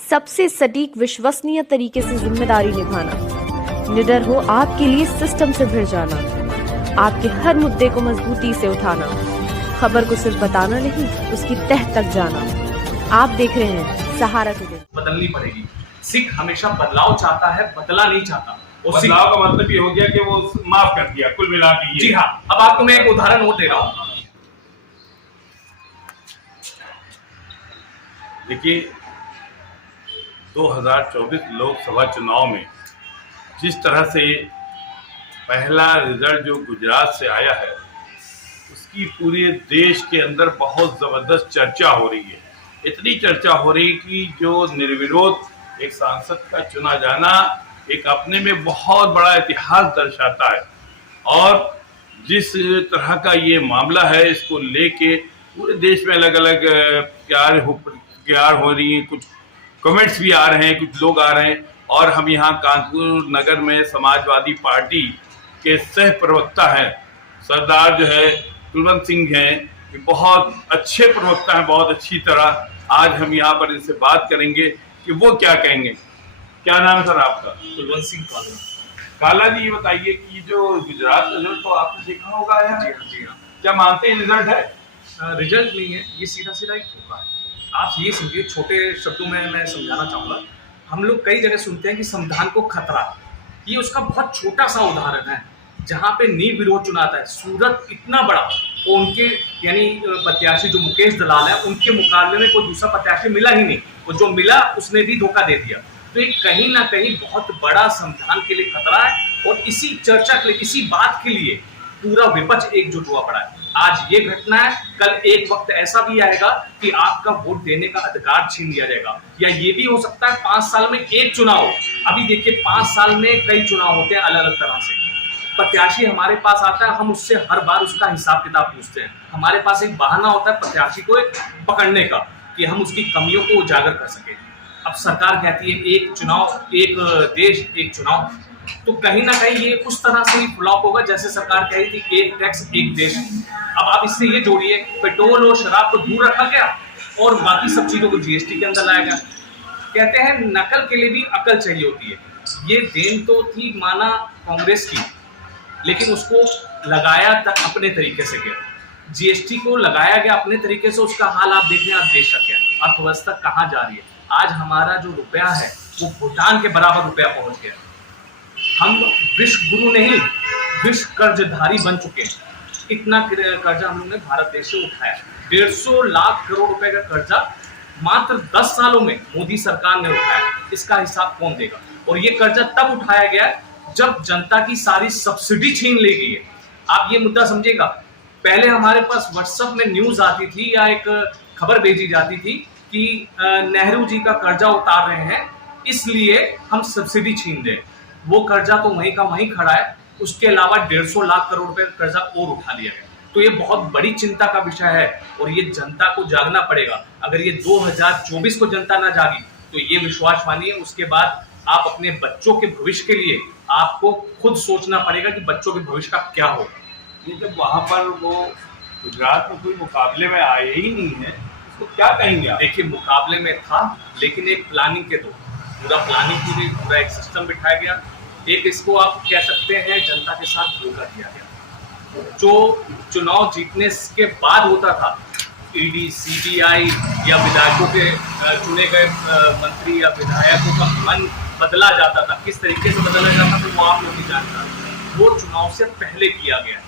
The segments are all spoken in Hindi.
सबसे सटीक विश्वसनीय तरीके से जिम्मेदारी निभाना, निडर हो आपके लिए सिस्टम से भिड़ जाना, आपके हर मुद्दे को मजबूती से उठाना, खबर को सिर्फ बताना नहीं उसकी तह तक जाना। आप देख रहे हैं सहारा टुडे। बदलनी पड़ेगी। सिख हमेशा बदलाव चाहता है, बदला नहीं चाहता। और बदलाव का मतलब ये हो गया कि वो माफ कर दिया कुल मिला के। जी हाँ, अब आपको मैं एक उदाहरण और दे रहा हूँ। देखिए 2024 लोकसभा चुनाव में जिस तरह से पहला रिजल्ट जो गुजरात से आया है उसकी पूरे देश के अंदर बहुत जबरदस्त चर्चा हो रही है। इतनी चर्चा हो रही कि जो निर्विरोध एक सांसद का चुना जाना एक अपने में बहुत बड़ा इतिहास दर्शाता है। और जिस तरह का ये मामला है इसको लेके पूरे देश में अलग अलग प्यार हो रही है, कुछ कमेंट्स भी आ रहे हैं, कुछ लोग आ रहे हैं। और हम यहाँ कानपुर नगर में समाजवादी पार्टी के सह प्रवक्ता हैं, सरदार जो है कुलवंत सिंह हैं, बहुत अच्छे प्रवक्ता हैं, बहुत अच्छी तरह। आज हम यहाँ पर इनसे बात करेंगे कि वो क्या कहेंगे। क्या नाम है सर आपका? कुलवंत सिंह काला। काला जी, ये बताइए कि जो गुजरात रिजल्ट तो आपने देखा होगा यार। जी हाँ। क्या मानते हैं रिजल्ट है? रिजल्ट नहीं है, ये सीधा सीधा एक धोखा है। आप ये समझिए, छोटे शब्दों में मैं समझाना चाहूँगा। हम लोग कई जगह सुनते हैं कि संविधान को खतरा, ये उसका बहुत छोटा सा उदाहरण है जहाँ पे निर्विरोध चुनाता है। सूरत इतना बड़ा, उनके यानी प्रत्याशी जो मुकेश दलाल है उनके मुकाबले में कोई दूसरा प्रत्याशी मिला ही नहीं, और जो मिला उसने भी धोखा दे दिया। तो ये कहीं ना कहीं बहुत बड़ा संविधान के लिए खतरा है। और इसी चर्चा के लिए, इसी बात के लिए पूरा विपक्ष एकजुट हुआ पड़ा है। आज ये घटना है, कल एक वक्त ऐसा भी आएगा कि आपका वोट देने का अधिकार छीन लिया जाएगा। या ये भी हो सकता है 5 साल में एक चुनाव। अभी देखिए 5 साल में कई चुनाव होते हैं अलग अलग तरह से। प्रत्याशी हमारे पास आता है, हम उससे हर बार उसका हिसाब किताब पूछते हैं। हमारे पास एक बहाना होता है प्रत्याशी को पकड़ने का कि हम उसकी कमियों को उजागर कर सके। अब सरकार कहती है एक चुनाव एक देश एक चुनाव, तो कहीं ना कहीं ये उस तरह से ही फ्लॉप होगा जैसे सरकार कह रही थी एक टैक्स एक देश। अब आप इससे ये जोड़िए, पेट्रोल और शराब को दूर रखा गया और बाकी सब चीजों को जीएसटी के अंदर लाया गया। कहते हैं नकल के लिए भी अकल चाहिए होती है। ये देन तो थी माना कांग्रेस की, लेकिन उसको लगाया तक अपने तरीके से गया। जीएसटी को लगाया गया अपने तरीके से, उसका हाल आप देख रहे हैं। आप देश का क्या अर्थव्यवस्था कहाँ जा रही है। आज हमारा जो रुपया है वो भूटान के बराबर रुपया पहुंच गया। हम विश्व गुरु नहीं, विश्व कर्जधारी बन चुके हैं। इतना कर्जा हम लोगों ने भारत देश से उठाया। 150 लाख करोड़ रुपए का कर्जा मात्र 10 सालों में मोदी सरकार ने उठाया। इसका हिसाब कौन देगा? और ये कर्जा तब उठाया गया जब जनता की सारी सब्सिडी छीन ली गई है। आप ये मुद्दा समझिएगा। पहले हमारे पास व्हाट्सएप में न्यूज आती थी या एक खबर भेजी जाती थी कि नेहरू जी का कर्जा उतार रहे हैं, इसलिए हम सब्सिडी छीन दें। वो कर्जा तो वहीं का वहीं खड़ा है। उसके अलावा 150 लाख करोड़ रुपए का कर्जा और उठा लिया गया। तो ये बहुत बड़ी चिंता का विषय है और ये जनता को जागना पड़ेगा। अगर ये 2024 को जनता ना जागी तो ये विश्वास मानिए, उसके बाद आप अपने बच्चों के भविष्य के लिए आपको खुद सोचना पड़ेगा कि बच्चों के भविष्य का क्या हो। ये जब वहां पर वो गुजरात में कोई मुकाबले में आए ही नहीं है, इसको क्या कहेंगे आप? देखिए मुकाबले में था, लेकिन एक प्लानिंग के तो पूरा प्लानिंग पूरा एक सिस्टम बिठाया गया। एक इसको आप कह सकते हैं जनता के साथ धोखा किया गया। जो चुनाव जीतने के बाद होता था, ईडी सीबीआई या विधायकों के चुने गए मंत्री या विधायकों का मन बदला जाता था। किस तरीके से बदला जाता था वो आप लोग नहीं जानते। वो चुनाव से पहले किया गया,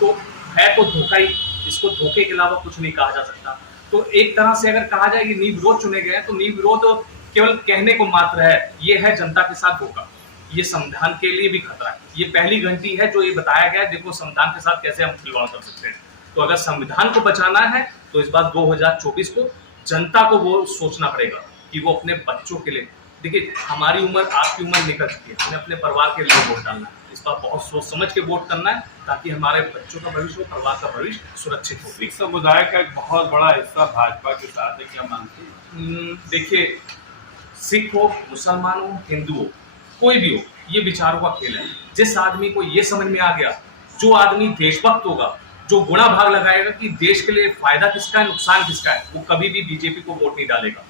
तो है तो धोखा ही। इसको धोखे के अलावा कुछ नहीं कहा जा सकता। तो एक तरह से अगर कहा जाए कि निर्विरोध चुने गए तो निर्विरोध केवल कहने को मात्र है। ये है जनता के साथ धोखा। ये संविधान के लिए भी खतरा है। ये पहली घंटी है जो ये बताया गया है, देखो संविधान के साथ कैसे हम खिलवाड़ कर सकते हैं। तो अगर संविधान को बचाना है तो इस बार 2024 को जनता को वो सोचना पड़ेगा कि वो अपने बच्चों के लिए, देखिए हमारी उम्र आपकी उम्र निकल चुकी है, हमें अपने परिवार के लिए वोट डालना है। इस बार बहुत सोच समझ के वोट करना है ताकि हमारे बच्चों का भविष्य, परिवार का भविष्य सुरक्षित हो। सिख समुदाय का एक बहुत बड़ा हिस्सा भाजपा के साथ है, क्या मानते हैं? देखिए सिख हो, मुसलमान हो, हिंदू हो, कोई भी हो, ये विचारों का खेल है। जिस आदमी को ये समझ में आ गया, जो आदमी देशभक्त होगा, जो गुणा भाग लगाएगा कि देश के लिए फायदा किसका है नुकसान किसका है, वो कभी भी बीजेपी को वोट नहीं डालेगा।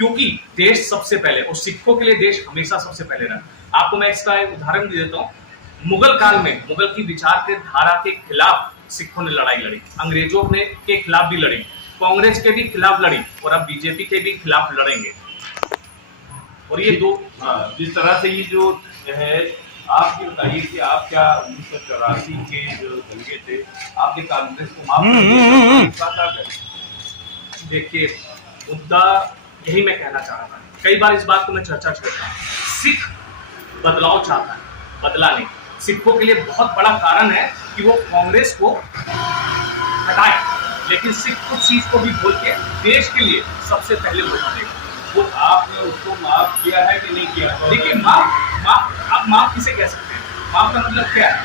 क्योंकि देश सबसे पहले, और सिखों के लिए देश हमेशा सबसे पहले रहा। आपको मैं इसका एक उदाहरण दे देता हूँ। मुगल काल में मुगल की विचार के धारा के खिलाफ सिखों ने लड़ाई लड़ी, अंग्रेजों ने के खिलाफ भी लड़ी, कांग्रेस के भी खिलाफ लड़ी, और अब बीजेपी के भी खिलाफ लड़ेंगे। और ये दो जिस तरह से ये जो है, आप ये बताइए कि आप क्या 1984 के जो दंगे थे, आपने कांग्रेस को माफ कर दिया? देखिए, मुद्दा यही मैं कहना चाह रहा था, कई बार इस बात को मैं चर्चा छेड़ता हूँ। सिख बदलाव चाहता है, बदला नहीं। सिखों के लिए बहुत बड़ा कारण है कि वो कांग्रेस को हटाए, लेकिन सिख उस चीज को भी बोल के देश के लिए सबसे पहले वोट देगा। वो आपने उसको माफ किया है कि नहीं किया? देखिए, आप माफ किसे कह सकते हैं? माफ का मतलब क्या है?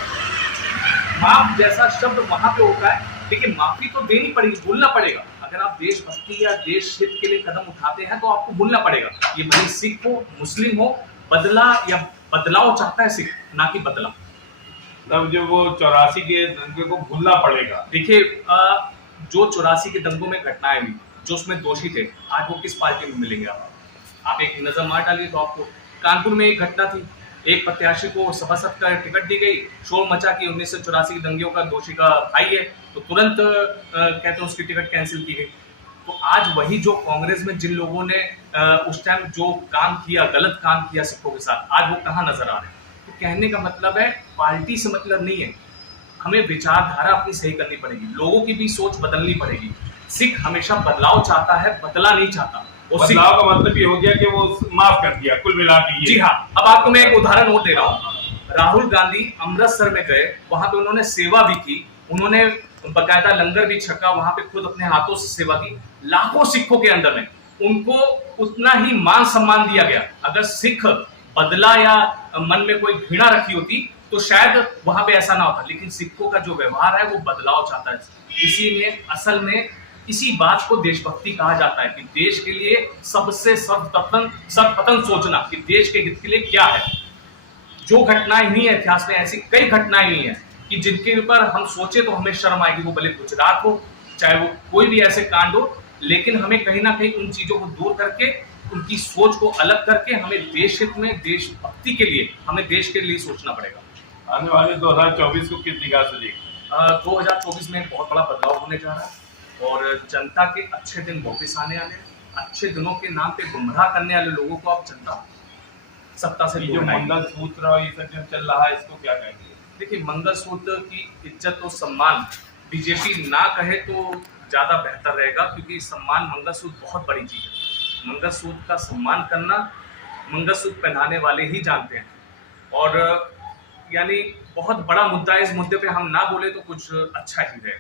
माफ जैसा शब्द वहां पे होता है, लेकिन माफी तो देनी पड़ेगी, बोलना पड़ेगा। अगर आप देशभक्ति या देश हित के लिए कदम उठाते हैं तो आपको बोलना पड़ेगा। ये भले सिख हो, मुस्लिम हो, बदला या बदलाव चाहता है सिख, ना कि बदला। तब जो वो 84 के दंगे को भूलना पड़ेगा। देखिए, जो 84 के दंगों में घटनाएं हुई, जो उसमें दोषी थे, आज वो किस पार्टी में मिलेंगे? आप एक नजर मार डालिए तो आपको। कानपुर में एक घटना थी, एक प्रत्याशी को सभासद का टिकट दी गई, शोर मचा कि 1984 के दंगों का दोषी का भाई है, तो तुरंत कहते हैं उसकी टिकट कैंसिल की गई। तो आज वही जो कांग्रेस में जिन लोगों ने उस टाइम जो काम किया, गलत काम किया सिखों के साथ, आज वो कहाँ नजर आ रहे हैं? तो कहने का मतलब है, पार्टी से मतलब नहीं है, हमें विचारधारा अपनी सही करनी पड़ेगी, लोगों की भी सोच बदलनी पड़ेगी। सिख हमेशा बदलाव चाहता है, बदला नहीं चाहता। बदलाव का मतलब ये हो गया कि वो माफ कर दिया, कुल मिला के। जी हाँ। अब आपको मैं एक उदाहरण और दे रहा हूँ। राहुल गांधी अमृतसर में गए, वहां पे उन्होंने सेवा भी की, उन्होंने बकायदा लंगर भी छका, वहां पे खुद अपने हाथों से सेवा की। लाखों सिखों के अंदर में उनको उतना ही मान सम्मान दिया गया। अगर सिख बदला या मन में कोई घृणा रखी होती तो शायद वहां पे ऐसा ना होता, लेकिन सिखों का जो व्यवहार है वो बदलाव चाहता है। इसीलिए असल में इसी बात को देशभक्ति कहा जाता है कि देश के लिए सबसे सर्वप्रथम सोचना कि देश के हित के लिए क्या है। जो घटनाएं हुई है इतिहास में, ऐसी कई घटनाएं हुई हैं कि जिनके ऊपर हम सोचे तो हमें शर्म आएगी। वो भले गुजरात हो, चाहे वो कोई भी ऐसे कांड हो, लेकिन हमें कहीं ना कहीं उन चीजों को दूर करके, उनकी सोच को अलग करके, हमें देश हित में, देशभक्ति के लिए, हमें देश के लिए सोचना पड़ेगा। आने वाले 2024 को किस निगाह से देखते? 2024 में बहुत बड़ा बदलाव होने जा रहा है और जनता के अच्छे दिन वापिस आने वाले हैं। अच्छे दिनों के नाम पे गुमराह करने वाले लोगों को अब जनता सत्ता से जो मंगलसूत्र और ये सब जो चल रहा है, इसको क्या कहेंगे? देखिए, मंगलसूत्र की इज्जत और सम्मान बीजेपी ना कहे तो ज्यादा बेहतर रहेगा, क्योंकि सम्मान, मंगलसूत्र बहुत बड़ी चीज है। मंगलसूत्र का सम्मान करना मंगलसूत्र पहनाने वाले ही जानते हैं। और यानी बहुत बड़ा मुद्दा है, इस मुद्दे पे हम ना बोले तो कुछ अच्छा ही रहेगा।